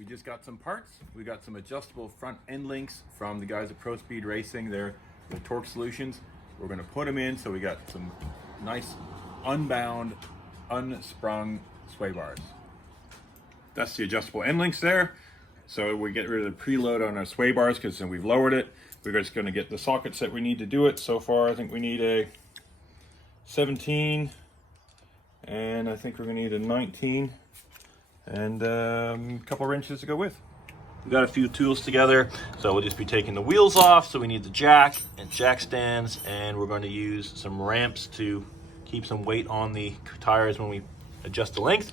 We just got some parts. We got some adjustable front end links from the guys at Pro Speed Racing. They're the torque solutions. We're going to put them in, so we got some nice unbound, unsprung sway bars. That's the adjustable end links there. So we get rid of the preload on our sway bars because then we've lowered it. We're just going to get the sockets that we need to do it. So far, I think we need a 17, and I think we're going to need a 19, and a couple wrenches to go with. We got a few tools together, so we'll just be taking the wheels off. So we need the jack and jack stands, and we're going to use some ramps to keep some weight on the tires when we adjust the length.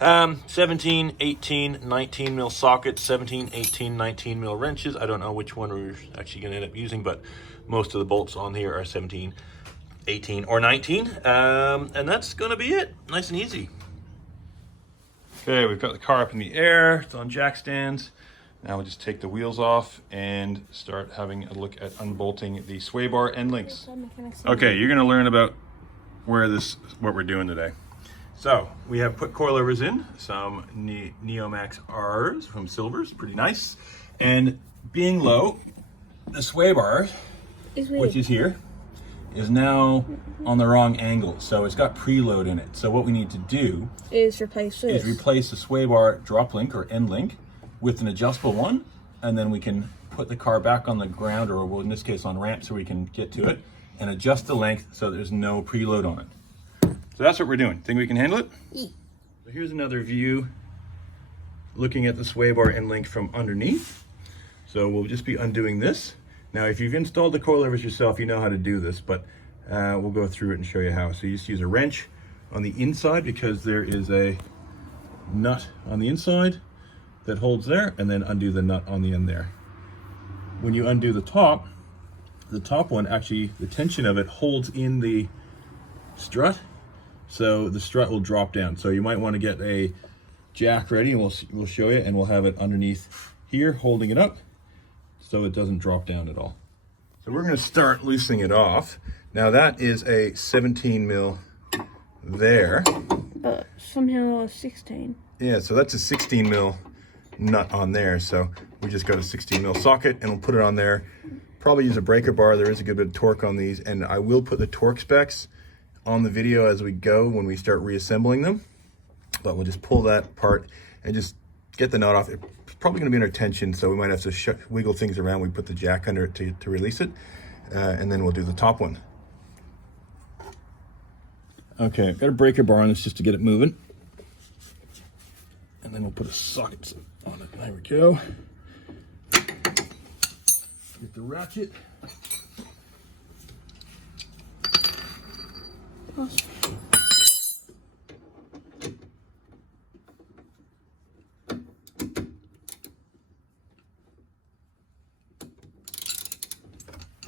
17, 18, 19 mil sockets, 17, 18, 19 mil wrenches. I don't know which one we're actually going to end up using, but most of the bolts on here are 17, 18, or 19. And that's going to be it. Nice and easy. Okay, we've got the car up in the air. It's on jack stands. Now we'll just take the wheels off and start having a look at unbolting the sway bar end links. Okay, you're going to learn about what we're doing today. So we have put coilovers in, some Neomax R's from Silvers, pretty nice. And being low, the sway bar, which is here, is now on the wrong angle. So it's got preload in it. So what we need to do is replace the sway bar drop link or end link with an adjustable one. And then we can put the car back on the ground, or well, in this case on ramp, so we can get to it and adjust the length so there's no preload on it. So that's what we're doing. Think we can handle it? Yeah. So here's another view looking at the sway bar end link from underneath. So we'll just be undoing this. Now, if you've installed the coilovers yourself, you know how to do this, but we'll go through it and show you how. So you just use a wrench on the inside because there is a nut on the inside that holds there, and then undo the nut on the end there. When you undo the top one, actually, the tension of it holds in the strut. So the strut will drop down. So you might want to get a jack ready, and we'll show you, and we'll have it underneath here holding it up so it doesn't drop down at all. So we're going to start loosening it off. Now that is a 17 mil there. But somehow a 16. Yeah, so that's a 16 mil nut on there. So we just got a 16 mil socket, and we'll put it on there. Probably use a breaker bar. There is a good bit of torque on these, and I will put the torque specs on the video as we go when we start reassembling them, but we'll just pull that apart and just get the nut off. It's probably going to be under tension, so we might have to wiggle things around. We put the jack under it to release it, and then we'll do the top one. Okay, I've got a breaker bar on this just to get it moving, and then we'll put a socket on it. There we go. Get the ratchet.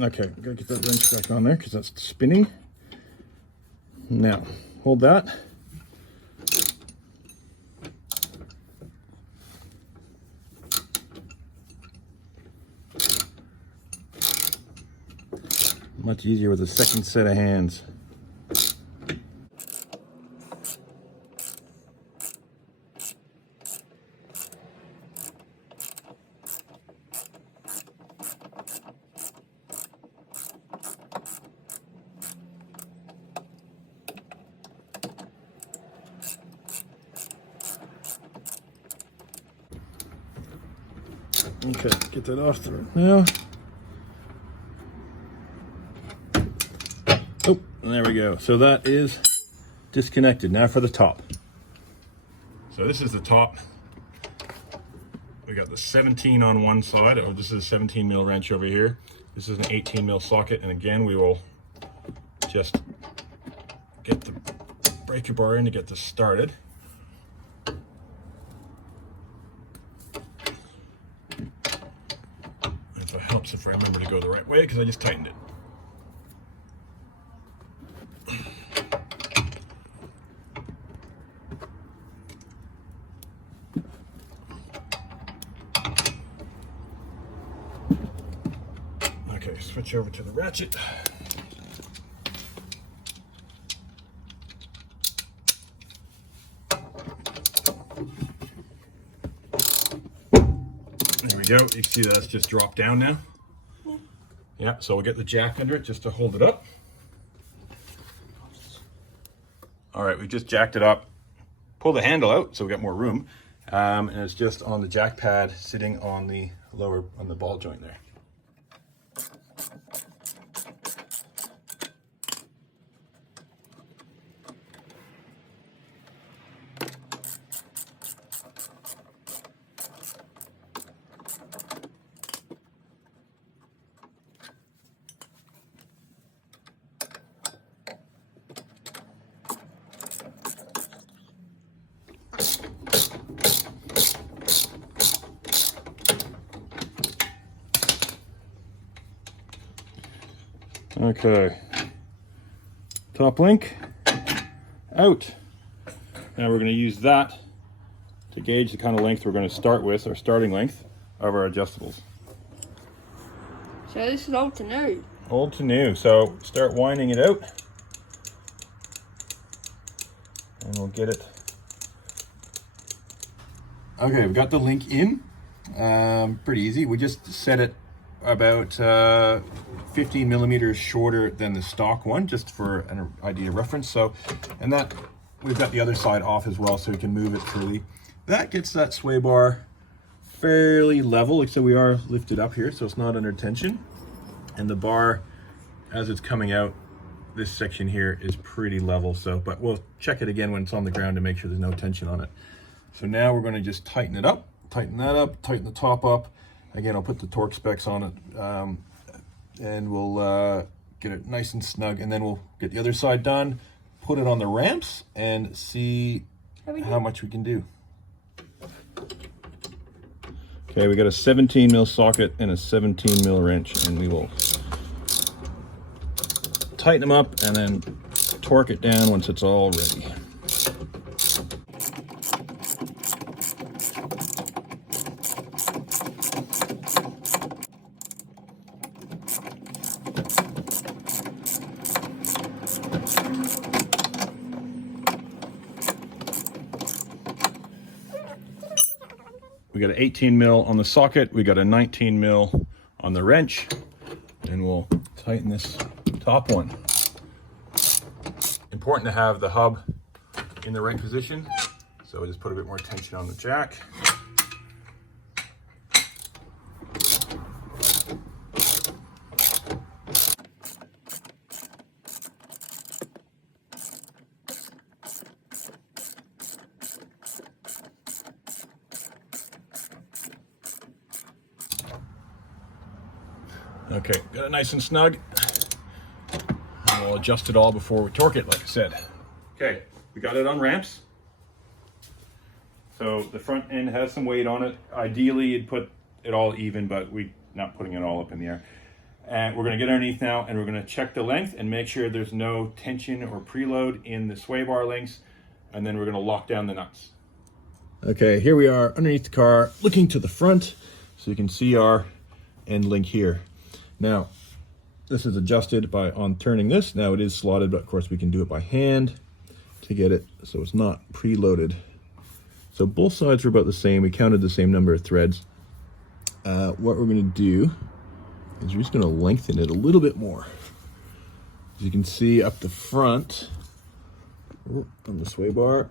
Okay, gotta get that wrench back on there because that's spinning. Now, hold that. Much easier with a second set of hands. Okay, get that off there now. Oh, there we go. So that is disconnected. Now for the top. So this is the top. We got the 17 on one side. Oh, this is a 17 mil wrench over here. This is an 18 mil socket. And again, we will just get the breaker bar in to get this started. If it helps if I remember to go the right way, because I just tightened it. Okay, switch over to the ratchet. There we go. You can see that's just dropped down now. Yeah, so we'll get the jack under it just to hold it up. All right, we just jacked it up. Pull the handle out so we got more room. And it's just on the jack pad sitting on the ball joint there. Okay, top link out. Now we're going to use that to gauge the kind of length we're going to start with, our starting length of our adjustables. So this is old to new. Old to new, so start winding it out and we'll get it. Okay, we've got the link in, pretty easy. We just set it about 15 millimeters shorter than the stock one, just for an idea of reference. So, and that we've got the other side off as well, so we can move it freely. That gets that sway bar fairly level, like so we are lifted up here, so it's not under tension. And the bar, as it's coming out, this section here is pretty level. So, but we'll check it again when it's on the ground to make sure there's no tension on it. So now we're going to just tighten it up, tighten that up, tighten the top up. Again, I'll put the torque specs on it, and we'll get it nice and snug, and then we'll get the other side done, put it on the ramps, and see how much we can do. Okay, we got a 17 mil socket and a 17 mil wrench, and we will tighten them up and then torque it down once it's all ready. We got an 18 mil on the socket, we got a 19 mil on the wrench, and we'll tighten this top one. Important to have the hub in the right position, so we just put a bit more tension on the jack. Okay, got it nice and snug. And we'll adjust it all before we torque it, like I said. Okay, we got it on ramps. So the front end has some weight on it. Ideally, you'd put it all even, but we're not putting it all up in the air. And we're gonna get underneath now, and we're gonna check the length and make sure there's no tension or preload in the sway bar links, and then we're gonna lock down the nuts. Okay, here we are underneath the car, looking to the front, so you can see our end link here. Now, this is adjusted by on turning this. Now it is slotted, but of course we can do it by hand to get it so it's not preloaded. So both sides are about the same. We counted the same number of threads. What we're gonna do is we're just gonna lengthen it a little bit more. As you can see up the front, on the sway bar,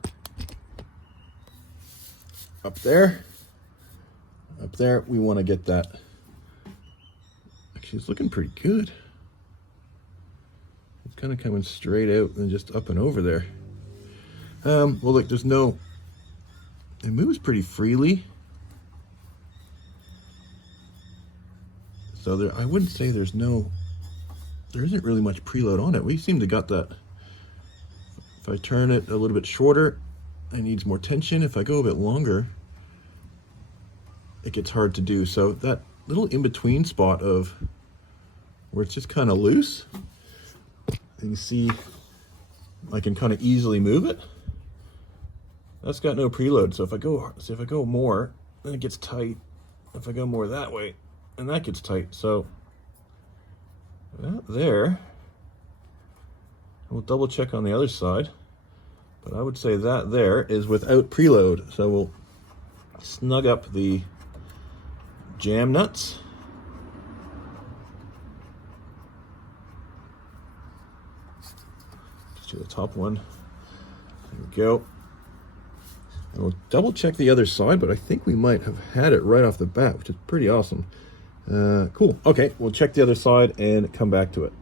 up there, we wanna get that. It's looking pretty good. It's kind of coming straight out and just up and over there. Well, look, there's no, it moves pretty freely. So there, I wouldn't say there isn't really much preload on it. We seem to got that. If I turn it a little bit shorter, it needs more tension. If I go a bit longer, it gets hard to do. So that little in-between spot of where it's just kind of loose, you can see I can kind of easily move it. That's got no preload. So if I go more, then it gets tight. If I go more that way, and that gets tight. So that there, we'll double check on the other side, but I would say that there is without preload. So we'll snug up the jam nuts. Just do the top one. There we go. And we'll double check the other side, but I think we might have had it right off the bat, which is pretty awesome. Cool. Okay, we'll check the other side and come back to it.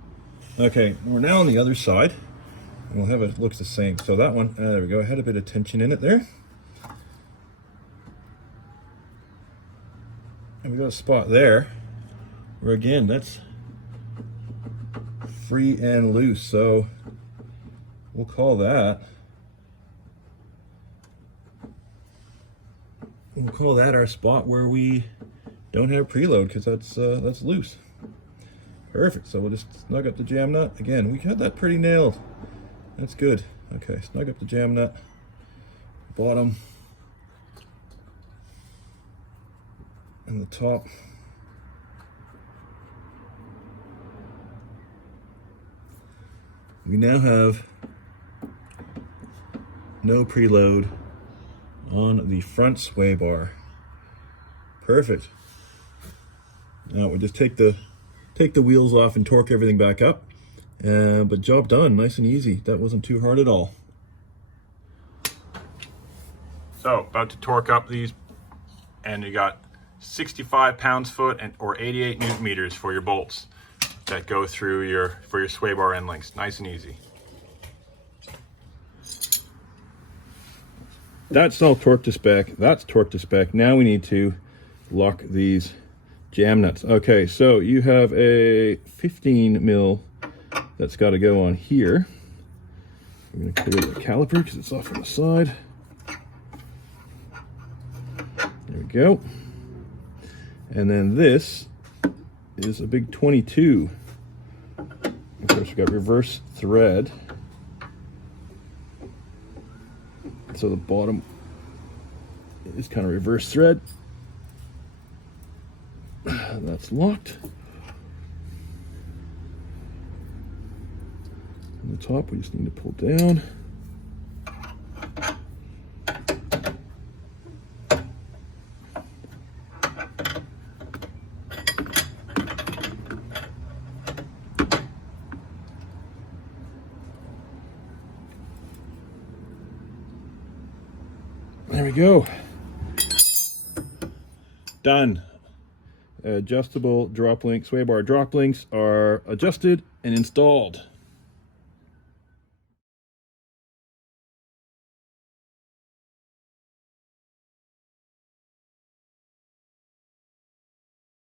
Okay, we're now on the other side. And we'll have it looks the same. So that one, there we go. I had a bit of tension in it there. And we got a spot there where, again, that's free and loose. So we'll call that. We'll call that our spot where we don't have preload, because that's loose. Perfect. So we'll just snug up the jam nut. Again, we got that pretty nailed. That's good. Okay, snug up the jam nut. Bottom. And the top. We now have no preload on the front sway bar. Perfect. Now we'll just take the wheels off and torque everything back up. But job done, nice and easy. That wasn't too hard at all. So about to torque up these, and you got 65 pounds-foot or 88 newton meters for your bolts that go through for your sway bar end links. Nice and easy. That's all torqued to spec. That's torqued to spec. Now we need to lock these jam nuts. Okay, so you have a 15 mil that's got to go on here. I'm going to clear the caliper because it's off on the side. There we go. And then this is a big 22. Of course, we've got reverse thread. So the bottom is kind of reverse thread. And that's locked. On the top, we just need to pull down. There we go. Done. Adjustable drop link, sway bar drop links are adjusted and installed.